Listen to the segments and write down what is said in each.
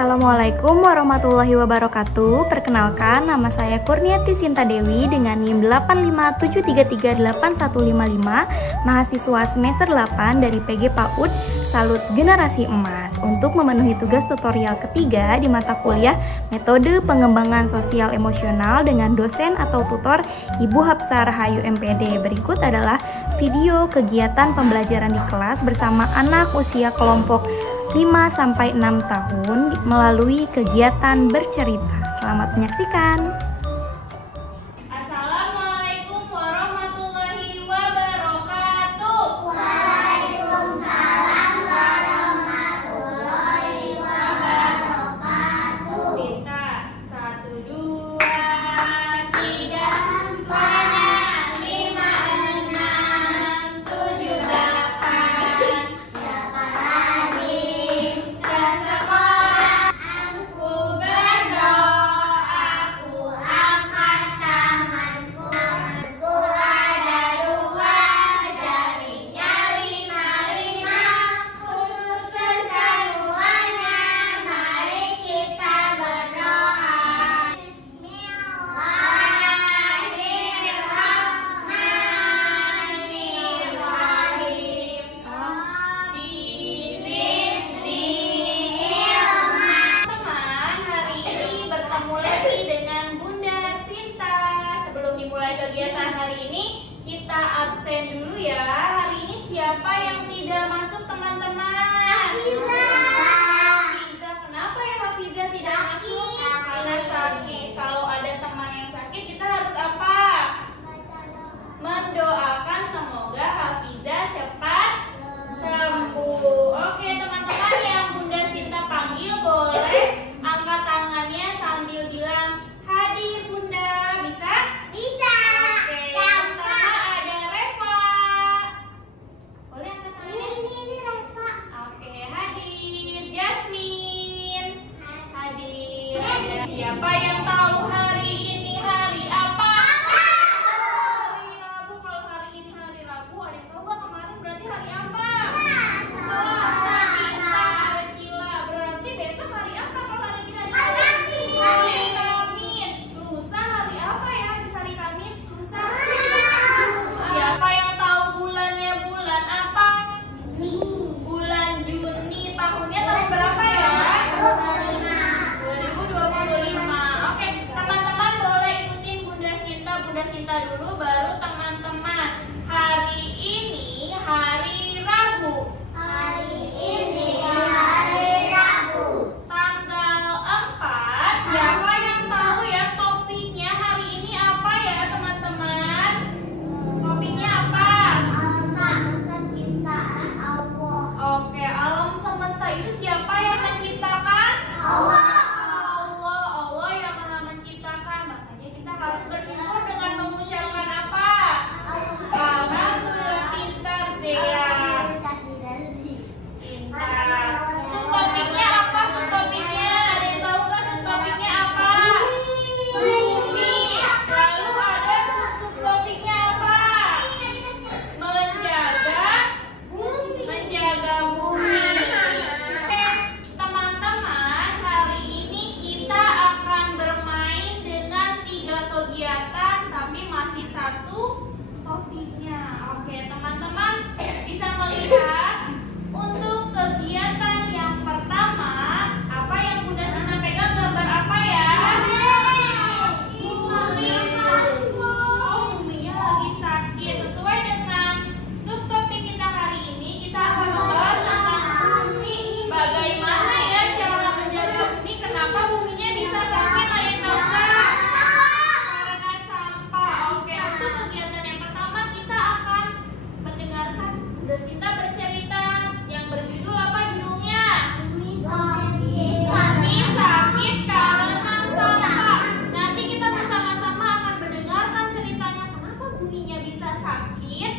Assalamualaikum warahmatullahi wabarakatuh. Perkenalkan, nama saya Kurniati Sinta Dewi dengan NIM 857338155, mahasiswa semester 8 dari PG PAUD Salut Generasi Emas, untuk memenuhi tugas tutorial ketiga di mata kuliah Metode Pengembangan Sosial Emosional dengan dosen atau tutor Ibu Hapsah Rahayu MPD. Berikut adalah video kegiatan pembelajaran di kelas bersama anak usia kelompok 5-6 tahun melalui kegiatan bercerita. Selamat menyaksikan. Assalamualaikum warahmatullahi wabarakatuh. Waalaikumsalam warahmatullahi wabarakatuh. Kita 1, 2, 3, suaranya 5, 6, 7, 8. Siapa lagi ke sekolah? Aku berdoa, aku angkat tanganku. Tanganku ada 2, jarinya 5, khusus semuanya. Mari kita berdoa. Teman, hari ini bertemu lagi dengan Bunda Sinta. Sebelum dimulai kegiatan hari ini, kita absen dulu ya. Hari ini siapa yang tidak masuk, teman-teman? Hafiza. Kenapa ya Hafiza tidak masuk? Karena sakit. Kalau ada teman yang sakit, kita harus apa? Mendoakan semoga Hafiza cepat sembuh. Oke, teman-teman yang Bunda Sinta panggil boleh angkat tangannya sambil bilang hadir Bunda. Bisa? Bisa. Oke, yang pertama ada Reva. Boleh angkat tangannya? Ini Rafa. Oke, hadir. Jasmine hadir. Ada siapa yang tahu hari ini hari apa? Hari Rabu. Kalau hari ini hari Rabu, ada yang tahu nggak kemarin berarti hari apa? Selasa. Kita ada Sila. Berarti besok hari apa kalau hari ini hari Rabu? Hari Kamis. Lusa hari apa ya? Habis hari Kamis, lusa. Siapa yang tahu bulannya bulan apa? Bulan Juni. Tahunnya tahun berapa ya? 2025. Oke, teman-teman boleh ikutin Bunda Sinta. Bunda Sinta dulu, baru teman-teman. Hari ini hari Rabu. Hari ini hari Rabu. Tanggal 4. Siapa yang tahu ya topiknya hari ini apa ya, teman-teman? Topiknya apa? Allah, penciptaan Allah. Oke, alam semesta itu siapa yang menciptakan? Allah. Allah yang Maha menciptakan. Makanya kita harus bersyukur dengan mengucapkan apa? Alhamdulillah, pintar Zea. Pintar. Subtopiknya apa? Subtopiknya ada yang tahu nggak? Subtopiknya apa? Bumi. Lalu ada subtopiknya apa? Menjaga bumi. Oke, teman-teman, hari ini kita akan bermain dengan 3 kegiatan, tapi masih 1 topiknya. Oke, teman-teman bisa melihat untuk kegiatan yang pertama, apa yang Bunda Sinta pegang, gambar apa ya? Bumi. Oh, buminya lagi sakit. Sesuai dengan subtopik kita hari ini, kita akan membahas tentang bumi. Bagaimana ya cara menjaga bumi? Kenapa buminya bisa sakit? Ada yang tahu nggak? Karena sampah. Oke, untuk kegiatan yang pertama kita akan mendengarkan Bunda Sinta bercerita yang berjudul apa judulnya? Bumi sakit karena sampah. Nanti kita bersama-sama akan mendengarkan ceritanya kenapa buminya bisa sakit.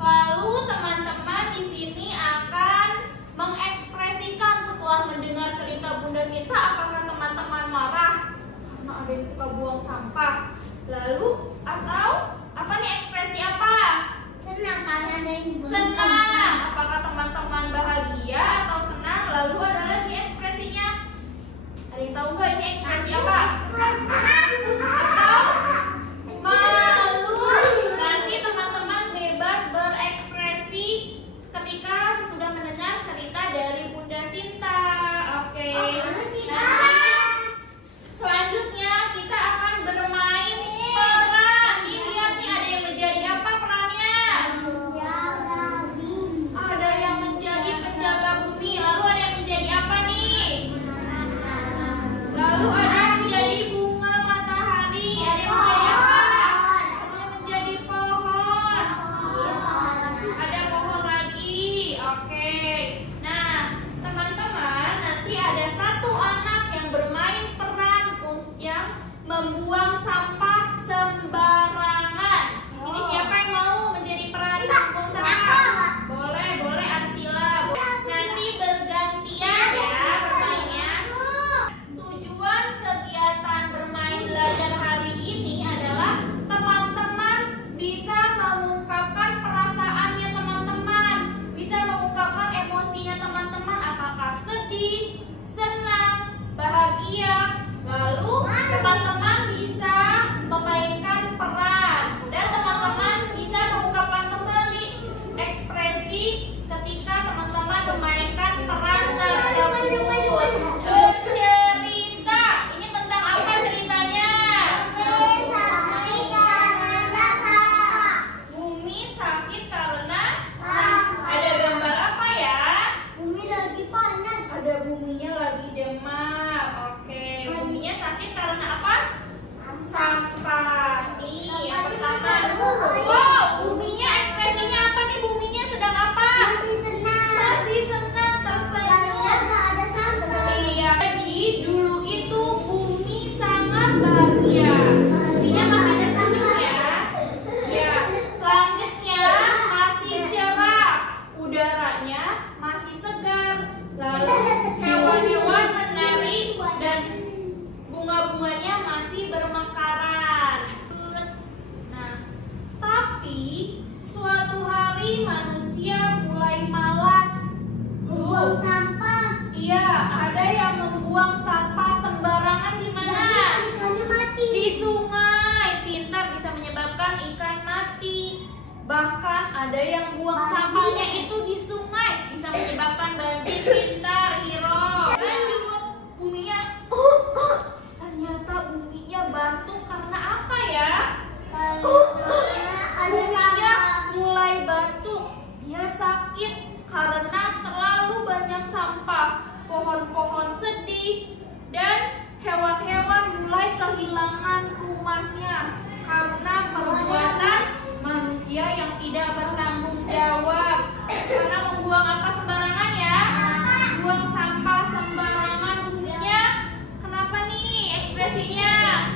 Lalu teman-teman di sini akan mengekspresikan setelah mendengar cerita Bunda Sinta. Apakah teman-teman marah karena ada yang suka buang sampah? Lalu atau apa nih, ekspresi apa? Senang karena ada yang buang Senang. sampah. Apakah teman-teman bahagia atau senang? Lalu ada lagi ekspresinya buang sampahnya itu di sungai bisa menyebabkan banjir. Pintar, Hiro. Lanjut, buminya ternyata buminya batuk karena apa ya? Buminya mulai batuk. Dia sakit karena terlalu banyak sampah. Pohon-pohon sedih dan hewan-hewan mulai kehilangan rumahnya karena perbuatan manusia yang tidak bertanggung jawab. Karena membuang apa sembarangan ya? Buang sampah sembarangan. Buminya kenapa nih ekspresinya?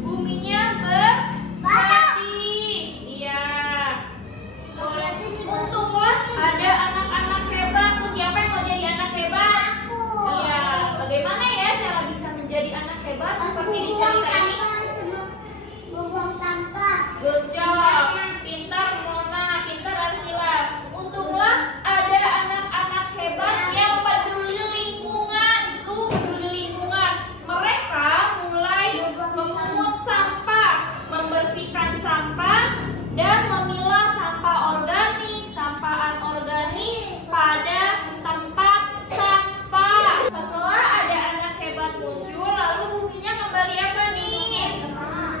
Buminya bersedih. Iya. Untunglah ada anak-anak hebat. Tuh siapa yang mau jadi anak hebat? Iya. Bagaimana ya cara bisa menjadi anak hebat seperti di cerita ini? Membuang sampah. Good job. Pintar Mona, pintar Arsila. Untunglah ada anak-anak hebat yang peduli lingkungan. Tuh peduli lingkungan. Mereka mulai memungut sampah, membersihkan sampah, dan memilah sampah organik, sampah anorganik pada tempat sampah. Setelah ada anak hebat muncul, lalu buminya kembali apa nih?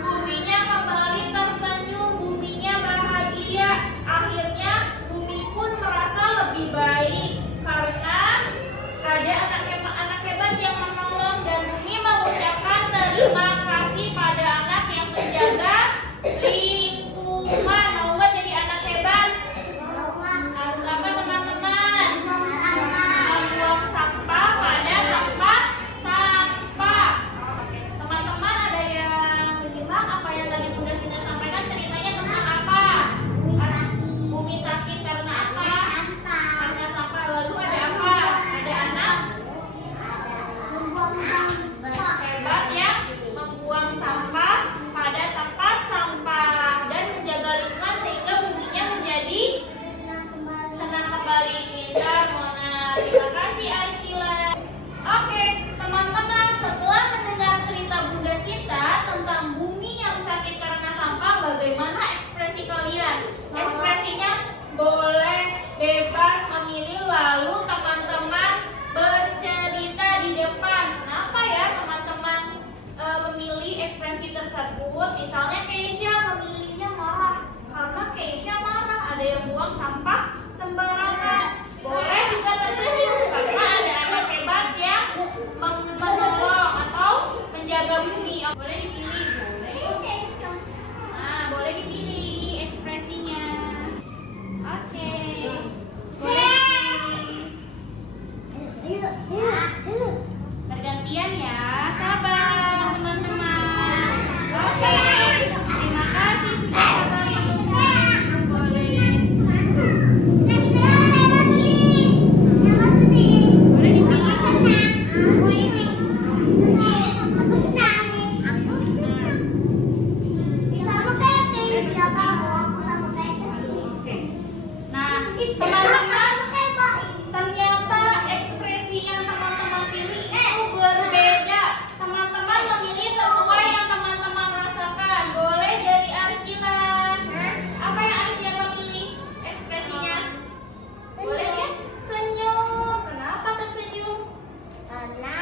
Buminya kembali tersenyum, buminya bahagia. Akhirnya bumi pun merasa lebih baik karena ada anak hebat yang menolong, dan bumi mengucapkan terima kasih pada anak yang menjaga lingkungan. Mau nggak jadi anak hebat? Harus apa teman-teman? Membuang sampah pada tempat sampah. Teman-teman ada yang menyimak apa yang tadi Bunda Sinta sampaikan? Ceritanya tentang apa? Bumi sakit karena apa? Karena sampah. Lalu ada apa? Ada anak Membuang sampah. hebat yang membuang sampah pada tempat sampah dan menjaga lingkungan sehingga buminya menjadi senang kembali. Pintar Mona. Terima kasih Arsila. Oke, teman-teman, setelah mendengar cerita Bunda Sinta tentang bumi yang sakit karena sampah, bagaimana ekspresi kalian? Ekspresinya boleh bebas memilih, lalu teman-teman bercerita di depan. Kenapa ya teman-teman memilih ekspresi tersebut? Misalnya Keisha memilihnya marah karena Keisha marah ada yang buang sampah sembarangan. Boleh juga tersenyum karena ada anak hebat yang menolong atau menjaga bumi. Boleh dipilih, boleh. Nah, boleh dipilih ini ekspresinya. Oke. Boleh dipilih. Pergantian ya, sabar teman-teman. Oke, terima kasih sudah sabar menunggu. Boleh. Boleh dipilih. Nah, teman-teman, ternyata ekspresi yang teman-teman pilih itu berbeda. Teman-teman memilih sesuai yang teman-teman rasakan. Boleh dari Arsila. Apa yang Arsila pilih ekspresinya? Boleh ya? Senyum. Kenapa tersenyum? Karena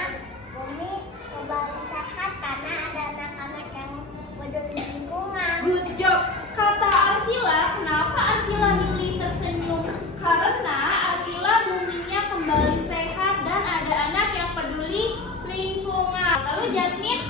bumi kembali sehat karena ada anak-anak yang peduli lingkungan. Good job. Kata Arsila, kenapa Arsila milih tersenyum? Karena Arsila buminya kembali sehat dan ada anak yang peduli lingkungan. Lalu Jasmine,